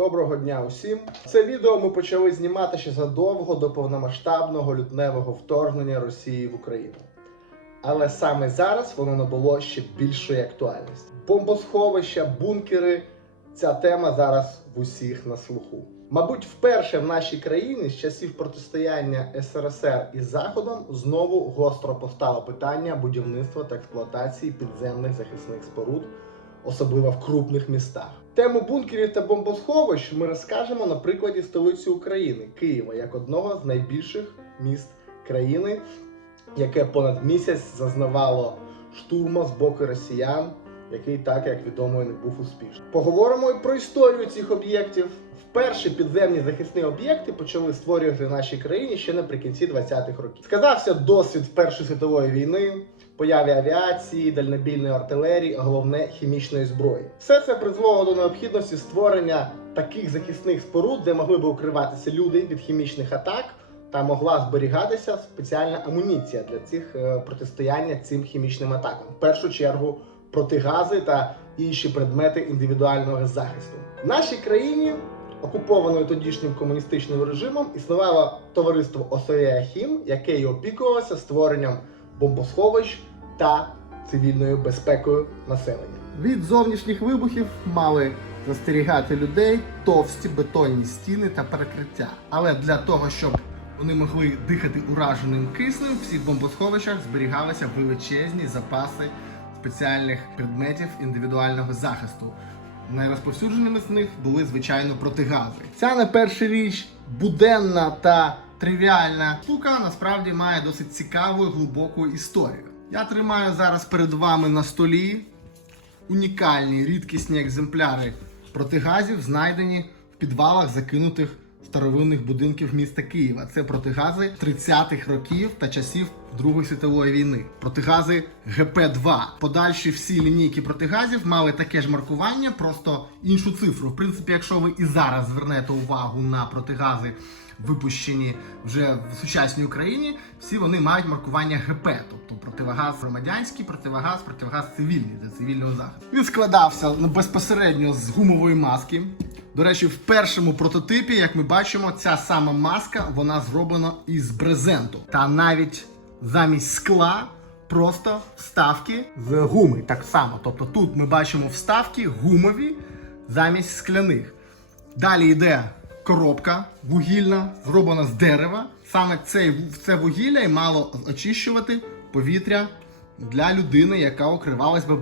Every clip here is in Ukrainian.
Доброго дня усім. Це відео ми почали знімати ще задовго до повномасштабного лютневого вторгнення Росії в Україну. Але саме зараз воно набуло ще більшої актуальності. Бомбосховища, бункери ця тема зараз в усіх на слуху. Мабуть, вперше в нашій країні з часів протистояння СРСР із Заходом знову гостро постало питання будівництва та експлуатації підземних захисних споруд, особливо в крупних містах. Тему бункерів та бомбосховищ ми розкажемо на прикладі столиці України Києва як одного з найбільших міст країни, яке понад місяць зазнавало штурму з боку росіян, який так як відомо і не був успішним. Поговоримо і про історію цих об'єктів. Вперше підземні захисні об'єкти почали створювати в нашій країні ще наприкінці 20-х років. Сказався досвід Першої світової війни, появі авіації, дальнобійної артилерії, головне хімічної зброї. Все це призвело до необхідності створення таких захисних споруд, де могли би укриватися люди від хімічних атак. Та могла зберігатися спеціальна амуніція для цих е, протистояння цим хімічним атакам. В першу чергу протигази та інші предмети індивідуального захисту. В нашій країні, окупованою тодішнім комуністичним режимом, існувало товариство Осоя Хім, яке й опікувалося створенням бомбосховищ та цивільною безпекою населення. Від зовнішніх вибухів мали застерігати людей товсті бетонні стіни та перекриття. Але для того, щоб вони могли дихати ураженим киснем, в бомбосховищах зберігалися величезні запаси спеціальних предметів індивідуального захисту. Найрозповсюдженими з них були звичайно протигази. Ця на перша річ буденна та тривіальна штука насправді має досить цікаву і глибоку історію. Я тримаю зараз перед вами на столі унікальні рідкісні екземпляри протигазів, знайдені в підвалах закинутих старовинних будинків міста Києва. Це протигази 30-х років та часів Другої світової війни. Протигази ГП-2. Подальші всі лінійки протигазів мали таке ж маркування, просто іншу цифру. В принципі, якщо ви і зараз звернете увагу на протигази, випущені вже в сучасній Україні, всі вони мають маркування ГП, тобто противогаз громадянський, противогаз, противогаз цивільний для цивільного захисту. Він складався ну, безпосередньо з гумової маски. До речі, в першому прототипі, як ми бачимо, ця сама маска вона зроблена із брезенту. Та навіть замість скла просто вставки з гуми. Так само. Тобто тут ми бачимо вставки гумові замість скляних. Далі йде коробка вугільна, зроблена з дерева. Саме цей, це вугілля і мало очищувати повітря для людини, яка укривалась би.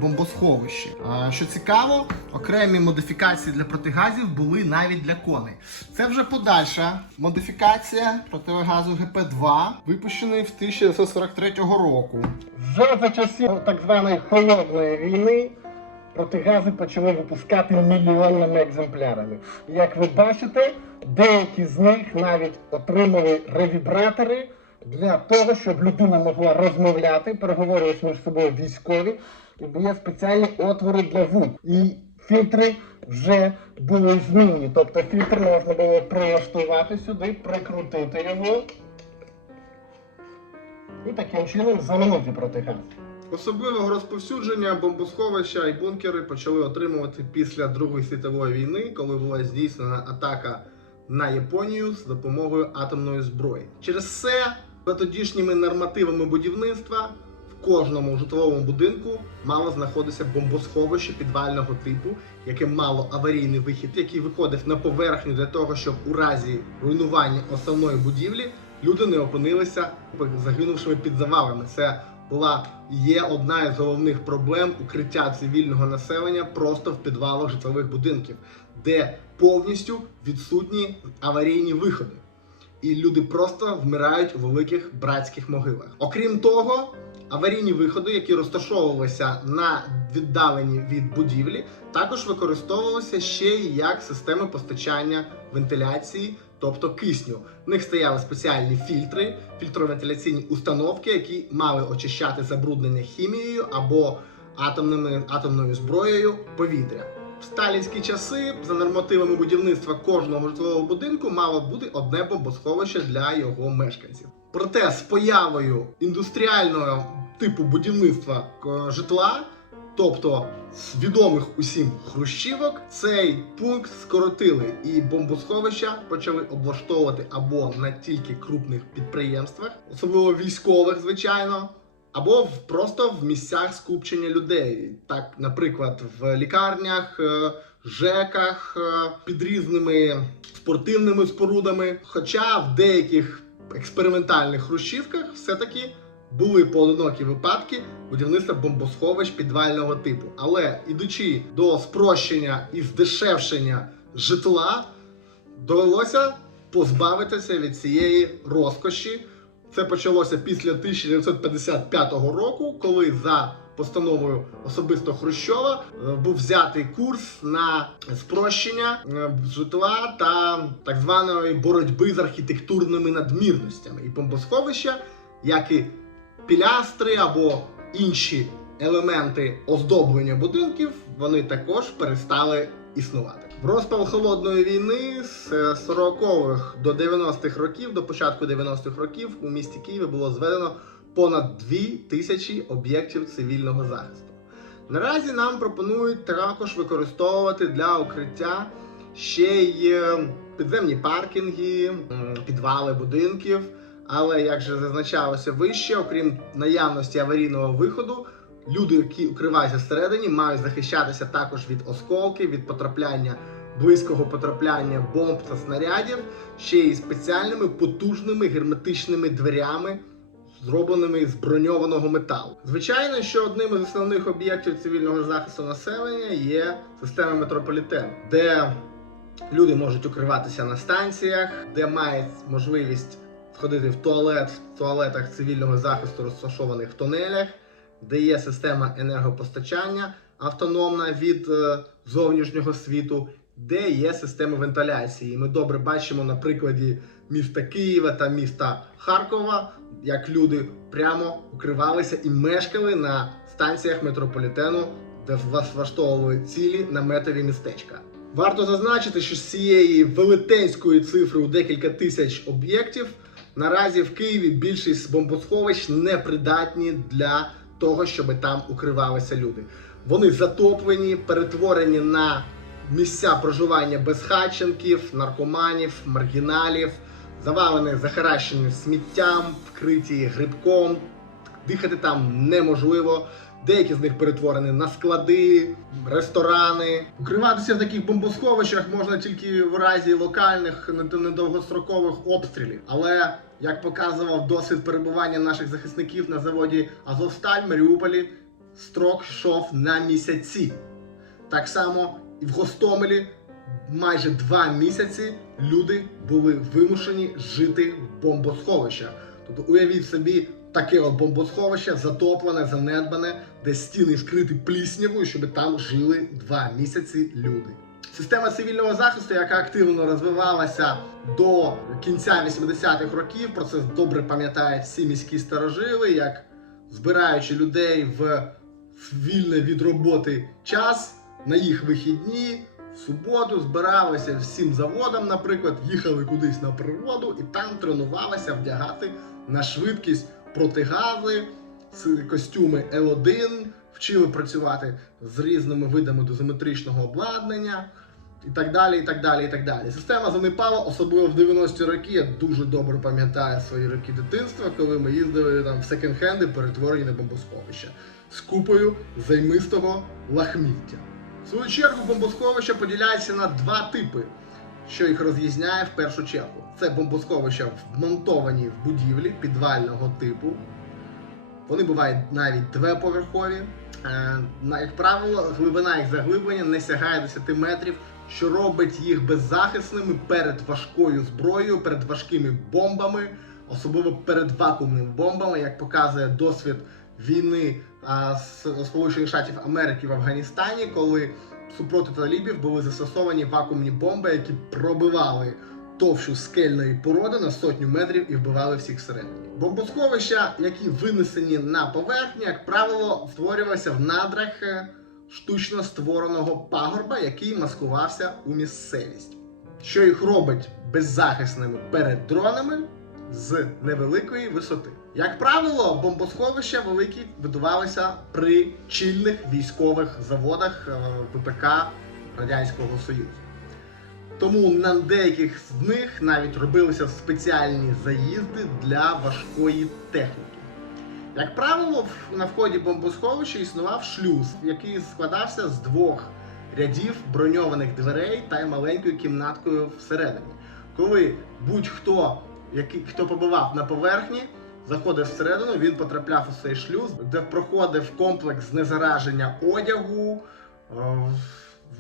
А, що цікаво, окремі модифікації для протигазів були навіть для коней. Це вже подальша модифікація противогазу ГП-2, випущений в 1943 року. Вже за часів так званої холодної війни протигази почали випускати мільйонними екземплярами. Як ви бачите, деякі з них навіть отримали ревібратори для того, щоб людина могла розмовляти, переговорювати між собою військові, і були спеціальні отвори для звук. І фільтри вже були змінені. Тобто фільтр можна було прилаштувати сюди, прикрутити його і таким чином замінити протигаз. Особливого розповсюдження бомбосховища і бункери почали отримувати після Другої світової війни, коли була здійснена атака на Японію з допомогою атомної зброї. Через це за тодішніми нормативами будівництва в кожному житловому будинку мало знаходитися бомбосховище підвального типу, яке мало аварійний вихід, який виходив на поверхню для того, щоб у разі руйнування основної будівлі люди не опинилися загинувшими під завалами. Це була є одна із головних проблем укриття цивільного населення просто в підвалах житлових будинків, де повністю відсутні аварійні виходи. І люди просто вмирають у великих братських могилах. Окрім того, аварійні виходи, які розташовувалися на віддалені від будівлі, також використовувалися ще й як системи постачання вентиляції, тобто кисню. В них стояли спеціальні фільтри, фільтровентиляційні установки, які мали очищати забруднення хімією або атомними, атомною зброєю повітря. В сталінські часи за нормативами будівництва кожного житлового будинку мало бути одне бомбосховище для його мешканців. Проте з появою індустріального типу будівництва е, житла, тобто відомих усім хрущівок цей пункт скоротили, і бомбосховища почали облаштовувати або на тільки крупних підприємствах, особливо військових, звичайно. Або в, просто в місцях скупчення людей. Так, наприклад, в лікарнях, е, ЖЕКах, е, під різними спортивними спорудами. Хоча в деяких експериментальних хрущівках все-таки були поодинокі випадки будівництва бомбосховищ підвального типу. Але ідучи до спрощення і здешевшення житла, довелося позбавитися від цієї розкоші. Це почалося після 1955 року, коли за постановою особисто Хрущова е, був взятий курс на спрощення е, житла та так званої боротьби з архітектурними надмірностями. І бомбосховища, як і пілястри або інші елементи оздоблення будинків, вони також перестали існувати. В розпал холодної війни з е, 40-х до 90-х років, до початку 90-х років, у місті Києві було зведено понад 2 тисячі об'єктів цивільного захисту. Наразі нам пропонують також використовувати для укриття ще й е, підземні паркінги, підвали будинків. Але як же зазначалося вище, окрім наявності аварійного виходу, люди, які укриваються всередині, мають захищатися також від осколків, від потрапляння близького потрапляння бомб та снарядів, ще й спеціальними потужними герметичними дверями, зробленими з броньованого металу. Звичайно, що одним із основних об'єктів цивільного захисту населення є система метрополітену, де люди можуть укриватися на станціях, де мають можливість входити в туалет в туалетах цивільного захисту, розташованих в тунелях, де є система енергопостачання автономна від е, зовнішнього світу, де є система вентиляції. Ми добре бачимо на прикладі міста Києва та міста Харкова, як люди прямо укривалися і мешкали на станціях метрополітену, де вас влаштовували цілі наметові містечка. Варто зазначити, що з цієї велетенської цифри у декілька тисяч об'єктів наразі в Києві більшість бомбосховищ не придатні для того, щоб там укривалися люди. Вони затоплені, перетворені на місця проживання безхатченків, наркоманів, маргіналів, завалені захаращені сміттям, вкриті грибком. Дихати там неможливо. Деякі з них перетворені на склади, ресторани. Укриватися в таких бомбосховищах можна тільки в разі локальних нед- недовгострокових обстрілів. Але як показував досвід перебування наших захисників на заводі Азовсталь Маріуполі, строк йшов на місяці. Так само і в Гостомелі майже два місяці люди були вимушені жити в бомбосховищах. Тобто уявіть собі таке от бомбосховище затоплене, занедбане, де стіни вкриті пліснявою, щоб там жили два місяці люди. Система цивільного захисту, яка активно розвивалася до кінця 80-х років, про це добре пам'ятають всі міські старожили, як збираючи людей в вільний від роботи час на їх вихідні. В суботу збиралися всім заводам, наприклад, їхали кудись на природу і там тренувалися вдягати на швидкість протигази, костюми L1, вчили працювати з різними видами дозиметричного обладнання. І так далі, і так далі, і так далі. Система занепала, особливо в 90-ті роки. Я дуже добре пам'ятаю свої роки дитинства, коли ми їздили там в секонд-хенди, перетворені на бомбосховища з купою займистого лахміття. В свою чергу бомбосховища поділяються на два типи, що їх розрізняє в першу чергу. Це бомбосховища вмонтовані в будівлі підвального типу. Вони бувають навіть двоповерхові. Е, Як правило, глибина їх заглиблення не сягає 10 метрів, що робить їх беззахисними перед важкою зброєю, перед важкими бомбами, особливо перед вакуумними бомбами, як показує досвід війни Сполучених Штатів Америки в Афганістані, коли супроти талібів були застосовані вакуумні бомби, які пробивали товщу скельної породи на сотню метрів і вбивали всіх всередині. Бомбосховища, які винесені на поверхню, як правило, створювалися в надрах е, штучно створеного пагорба, який маскувався у місцевість, що їх робить беззахисними перед дронами з невеликої висоти. Як правило, бомбосховища великі будувалися при чільних військових заводах е, ВПК Радянського Союзу. Тому на деяких з них навіть робилися спеціальні заїзди для важкої техніки. Як правило, на вході бомбосховища існував шлюз, який складався з двох рядів броньованих дверей та маленькою кімнаткою всередині. Коли будь-хто, який хто побував на поверхні, заходив всередину, він потрапляв у цей шлюз, де проходив комплекс знезараження одягу, е,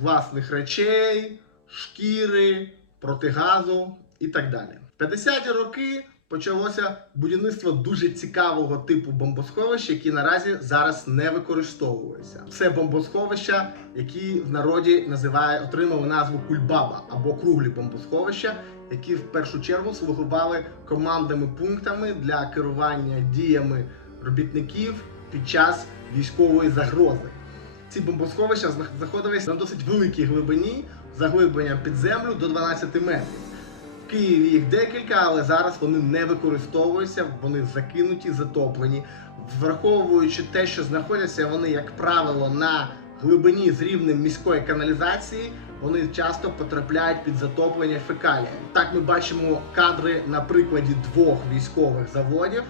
власних речей, шкіри, протигазу і так далі. В 50-ті роки почалося будівництво дуже цікавого типу бомбосховищ, які наразі зараз не використовуються. Це бомбосховища, які в народі називає отримали назву Кульбаба або круглі бомбосховища, які в першу чергу слугували командними пунктами для керування діями робітників під час військової загрози. Ці бомбосховища зна- знаходились на досить великій глибині, заглибленням під землю до 12 метрів. В Києві їх декілька, але зараз вони не використовуються, вони закинуті, затоплені. Враховуючи те, що знаходяться вони, як правило, на глибині з рівнем міської каналізації, вони часто потрапляють під затоплення фекаліями. Так ми бачимо кадри на прикладі двох військових заводів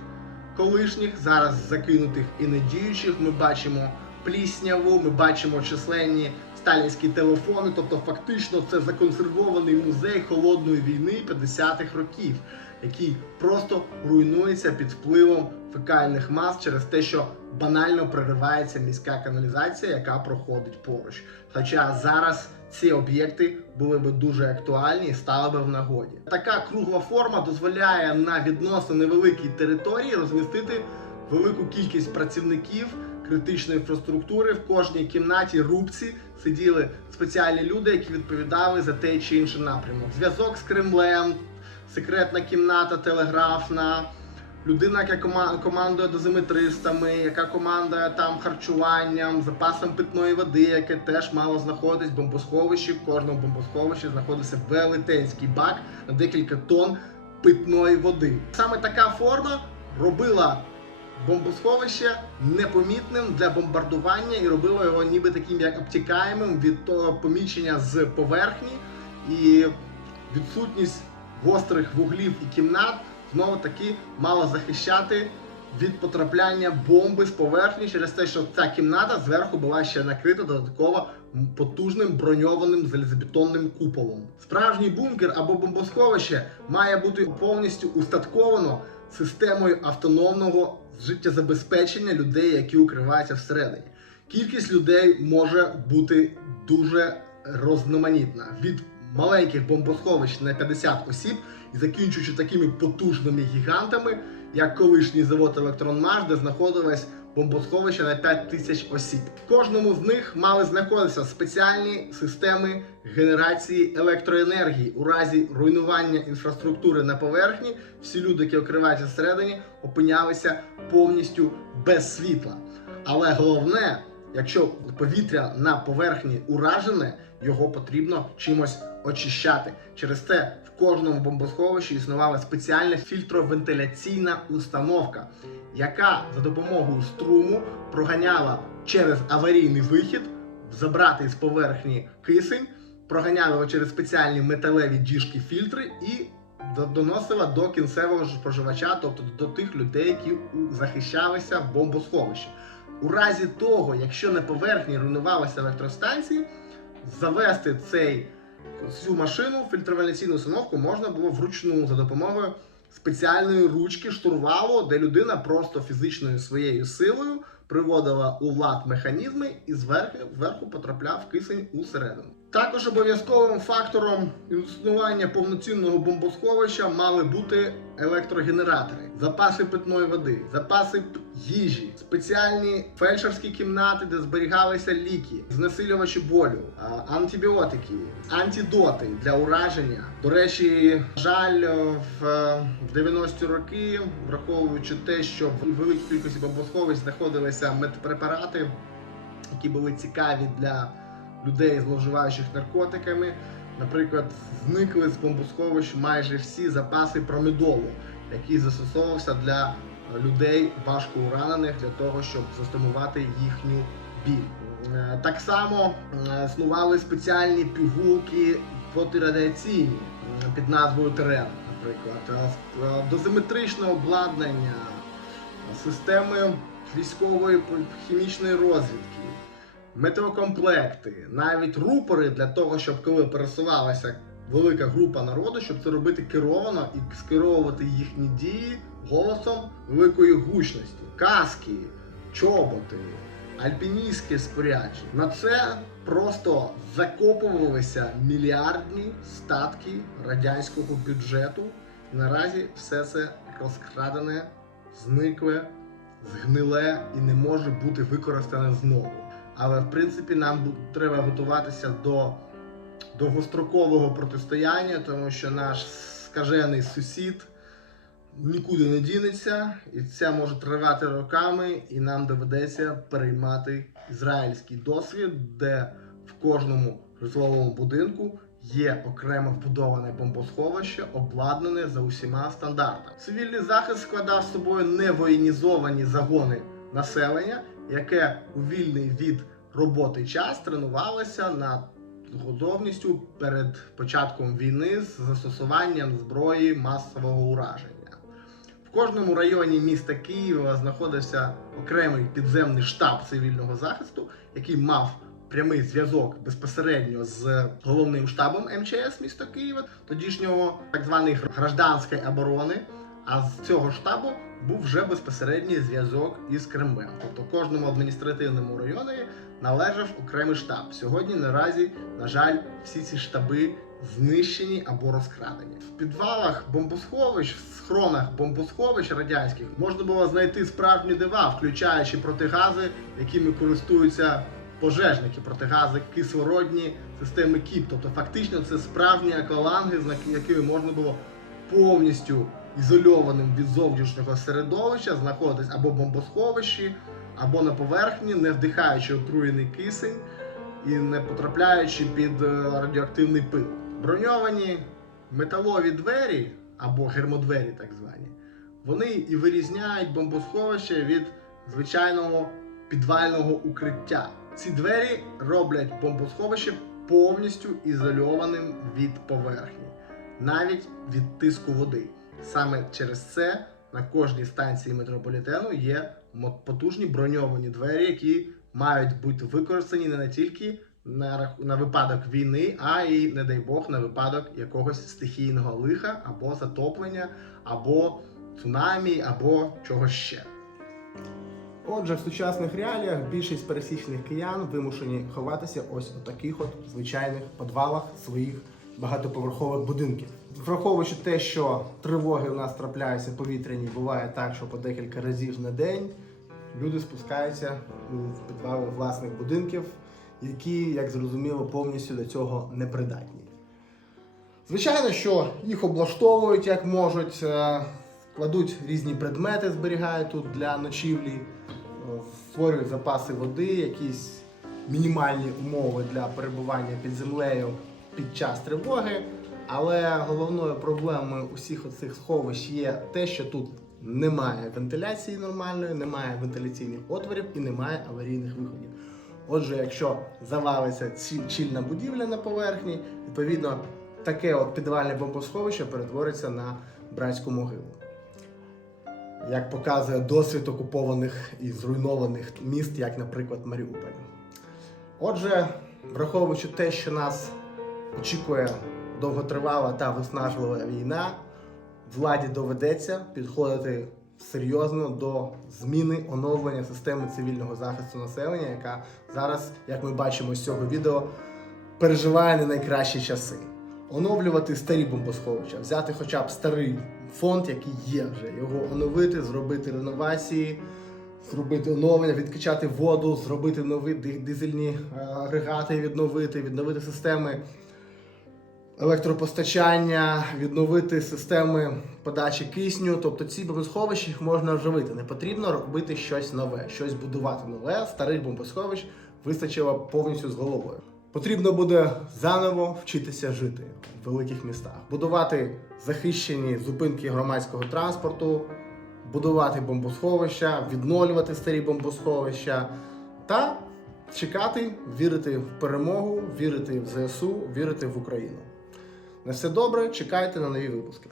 колишніх, зараз закинутих і недіючих. Ми бачимо плісняву, ми бачимо численні сталінські телефони. Тобто, фактично, це законсервований музей холодної війни 50-х років, який просто руйнується під впливом фекальних мас через те, що банально проривається міська каналізація, яка проходить поруч. Хоча зараз ці об'єкти були би дуже актуальні і стали би в нагоді. Така кругла форма дозволяє на відносно невеликій території розмістити велику кількість працівників критичної інфраструктури. В кожній кімнаті рубці сиділи спеціальні люди, які відповідали за той чи інший напрямок. Зв'язок з Кремлем, секретна кімната, телеграфна. Людина, яка командує дозиметристами, яка командує там харчуванням, запасом питної води, яке теж мало знаходитись в бомбосховищі. В кожному бомбосховищі знаходився велетенський бак на декілька тонн питної води. Саме така форма робила бомбосховище непомітним для бомбардування і робила його ніби таким як обтікаємим від того помічення з поверхні і відсутність гострих вуглів і кімнат знову таки мала захищати від потрапляння бомби з поверхні через те, що ця кімната зверху була ще накрита додатково потужним броньованим залізобетонним куполом. Справжній бункер або бомбосховище має бути повністю устатковано системою автономного життєзабезпечення людей, які укриваються всередині. Кількість людей може бути дуже розноманітна від маленьких бомбосховищ на 50 осіб і закінчуючи такими потужними гігантами, як колишній завод Електронмаш, де знаходилось бомбосховище на 5 тисяч осіб. В кожному з них мали знаходитися спеціальні системи генерації електроенергії у разі руйнування інфраструктури на поверхні. Всі люди, які окриваються всередині, опинялися повністю без світла. Але головне, якщо повітря на поверхні уражене, його потрібно чимось очищати. Через це кожному бомбосховищі існувала спеціальна фільтровентиляційна установка, яка за допомогою струму проганяла через аварійний вихід, забрати з поверхні кисень, проганяла його через спеціальні металеві діжки фільтри і доносила до кінцевого споживача, тобто до тих людей, які захищалися в бомбосховищі. У разі того, якщо на поверхні руйнувалися електростанції, завести цей цю машину, фільтровентиляційну установку можна було вручну за допомогою спеціальної ручки штурвалу, де людина просто фізичною своєю силою приводила у лад механізми і зверху, зверху потрапляв кисень усередину. Також обов'язковим фактором існування повноцінного бомбосховища мали бути електрогенератори, запаси питної води, запаси їжі, спеціальні фельдшерські кімнати, де зберігалися ліки, знесилювачі болю, антибіотики, антидоти для ураження. До речі, жаль, в е, 90-ті роки, враховуючи те, що в великій кількості бомбосховищ знаходилися медпрепарати, які були цікаві для людей, зловживаючих наркотиками. Наприклад, зникли з бомбосховищ майже всі запаси промедолу, який застосовувався для людей важко уранених для того, щоб застимувати їхню біль. Е, Так само е, існували спеціальні пігулки протирадіаційні під назвою ТРН, наприклад, Е, е, дозиметричне обладнання, системи військової хімічної розвідки, метеокомплекти, навіть рупори для того, щоб коли пересувалася велика група народу, щоб це робити керовано і скеровувати їхні дії голосом великої гучності, каски, чоботи, альпіністське спорядження. На це просто закопувалися мільярдні статки радянського бюджету. Наразі все це розкрадене, зникле, згниле і не може бути використане знову. Але в принципі нам треба готуватися до довгострокового протистояння, тому що наш скажений сусід нікуди не дінеться, і це може тривати роками, і нам доведеться переймати ізраїльський досвід, де в кожному житловому будинку є окремо вбудоване бомбосховище, обладнане за усіма стандартами. Цивільний захист складав з собою невоєнізовані загони населення, яке у вільний від роботи час тренувалося над готовністю перед початком війни з застосуванням зброї масового ураження. В кожному районі міста Києва знаходився окремий підземний штаб цивільного захисту, який мав прямий зв'язок безпосередньо з головним штабом МЧС міста Києва, тодішнього так званої гражданської оборони. А з цього штабу був вже безпосередній зв'язок із Кремлем. Тобто кожному адміністративному районі належав окремий штаб. Сьогодні наразі, на жаль, всі ці штаби знищені або розкрадені. В підвалах бомбосховищ, в схронах бомбосховищ радянських можна було знайти справжні дива, включаючи протигази, якими користуються пожежники, протигази кислородні системи КІП. Тобто, фактично, це справжні акваланги, з якими можна було повністю ізольованим від зовнішнього середовища знаходитись або бомбосховищі, або на поверхні, не вдихаючи отруєний кисень і не потрапляючи під е, радіоактивний пил. Броньовані металові двері або гермодвері, так звані, вони і вирізняють бомбосховище від звичайного підвального укриття. Ці двері роблять бомбосховище повністю ізольованим від поверхні, навіть від тиску води. Саме через це на кожній станції метрополітену є потужні броньовані двері, які мають бути використані не тільки на, на випадок війни, а й, не дай Бог, на випадок якогось стихійного лиха або затоплення, або цунамі, або чогось ще. Отже, в сучасних реаліях більшість пересічних киян вимушені ховатися ось у таких от звичайних підвалах своїх багатоповерхових будинків. Враховуючи те, що тривоги у нас трапляються повітряні, буває так, що по декілька разів на день люди спускаються в підвали власних будинків, які, як зрозуміло, повністю до цього не придатні. Звичайно, що їх облаштовують як можуть, е, кладуть різні предмети, зберігають тут для ночівлі, е, створюють запаси води, якісь мінімальні умови для перебування під землею під час тривоги. Але головною проблемою усіх оцих сховищ є те, що тут немає вентиляції нормальної, немає вентиляційних отворів і немає аварійних виходів. Отже, якщо завалиться чільна будівля на поверхні, відповідно таке от підвальне бомбосховище перетвориться на братську могилу. Як показує досвід окупованих і зруйнованих міст, як, наприклад, Маріуполь. Отже, враховуючи те, що нас очікує довготривала та виснажлива війна, владі доведеться підходити серйозно до зміни оновлення системи цивільного захисту населення, яка зараз, як ми бачимо з цього відео, переживає не найкращі часи. Оновлювати старі бомбосховища, взяти хоча б старий фонд, який є вже, його оновити, зробити реновації, зробити оновлення, відкачати воду, зробити нові дизельні е, агрегати, відновити, відновити системи електропостачання, відновити системи подачі кисню. Тобто ці бомбосховища їх можна оживити. Не потрібно робити щось нове, щось будувати нове. Старих бомбосховищ вистачило повністю з головою. Потрібно буде заново вчитися жити в великих містах, будувати захищені зупинки громадського транспорту, будувати бомбосховища, відновлювати старі бомбосховища та чекати, вірити в перемогу, вірити в ЗСУ, вірити в Україну. На все добре, чекайте на нові випуски.